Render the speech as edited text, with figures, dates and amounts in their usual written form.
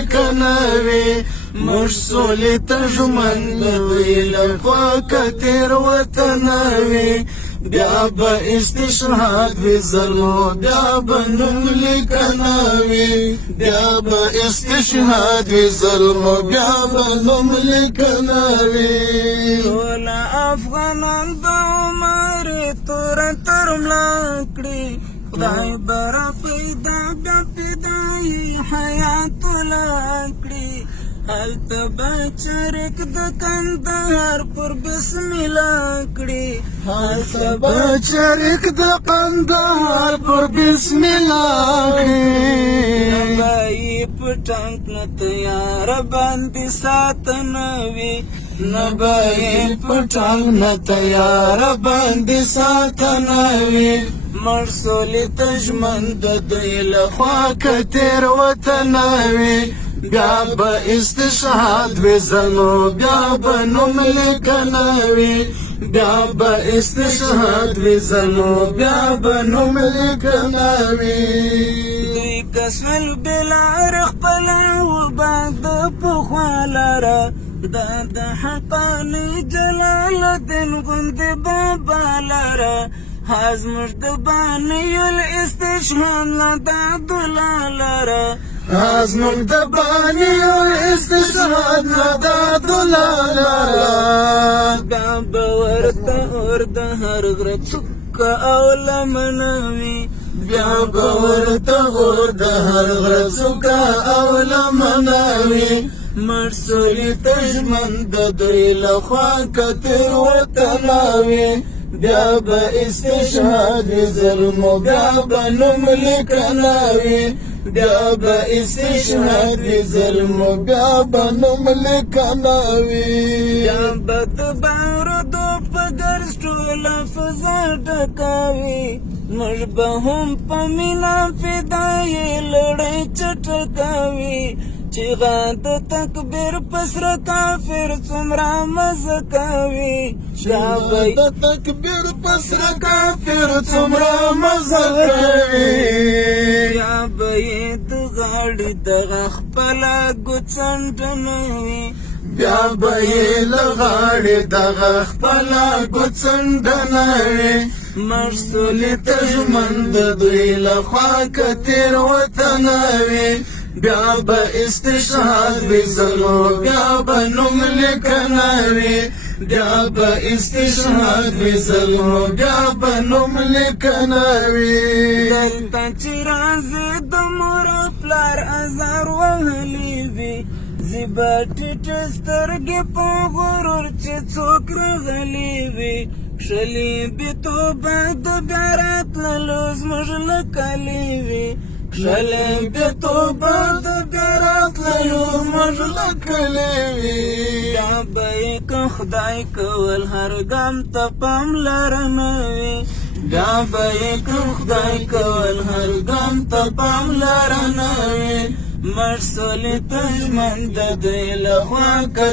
لیکنوي مش سولې ته ژمن د دوی لخوا که تېروتنوي بیا به استشهاد وي ظلمو بیا به نوم لیکنوي بیا به استشهاد وي ظلمو بیا به نوم لیکنوي ټول افغانان د عمر توره تر ملا کړي خدای به را پیدا بیا فدایي حیات لا کړي هلته به چرک د کندهار پر بسم الله کړي هلته به چرک د قندهار پر بسم الله کړي به یې په ټانک نه تیاره باندې ساتنه وي نه به یې په ټانک نه تیاره باندې ساتنه وي مړ سولې ته ژمن د دوی لخوا که تېروتنه وي بیا به استشهاد وي ظلمو بیا به نوم لیکنه وي بیا به استشهاد وي ظلمو بیا به نوم لیکنه وي دوی کسمل بلار خپله وباک د پخوا لاره دا د حقاني جلال الدین غوندې بابا لاره زموږ د بانیو الاستشهاد لا دا دولا لاره زموږ د بانیو الاستشهاد لا دا دولا لاره بیا به ورته اور د هر غره څوکه او لمنه وي بیا به ورته اور د هر غره څوکه او لمنه وي مړ سولې ته ژمن د دوی لخوا که تېروتنه وي بیا به استشهاد وي ظلمو بیا به نوم لیکنه وي بیا به استشهاد وي ظلمو بیا به نوم لیکنه وي بیا به د بارودو په درز ټوله فضا ډکوي موږ به هم په مینه فدایي لړۍ چټکوي چیغه د تکبیر په سره کافر څومره مزه کوي چیغه د تکبیر په سره کافر څومره مزه کوي بیا به یې د غاړې دغه خپله ګوڅنډنه وي بیا به یې له غاړې دغه خپله ګوڅنډنه وي مړ سولې ته ژمن د دوی لخوا که تېروتنه وي بیا به استشهاد وي ظلمو بیا به نوم لیکنه وي بیا به استشهاد وي ظلمو بیا به نوم لیکنه وي دلته چې راځي د مور پلار ازار وهلی وي زی به ټیټې سترګې په غرور چې څوک راغلی وي کښلې بې توبه د بیا راتللو زموږ له کلي وي کښلې بې توبه د بیا راتللو زموږ له کلي وي بیا به یې که خدای کول هر ګام ته پاملرنه وي بیا به یې که خدای کول هر ګام ته پاملرنه وي مړ سولې ته ژمن د دوی لخوا که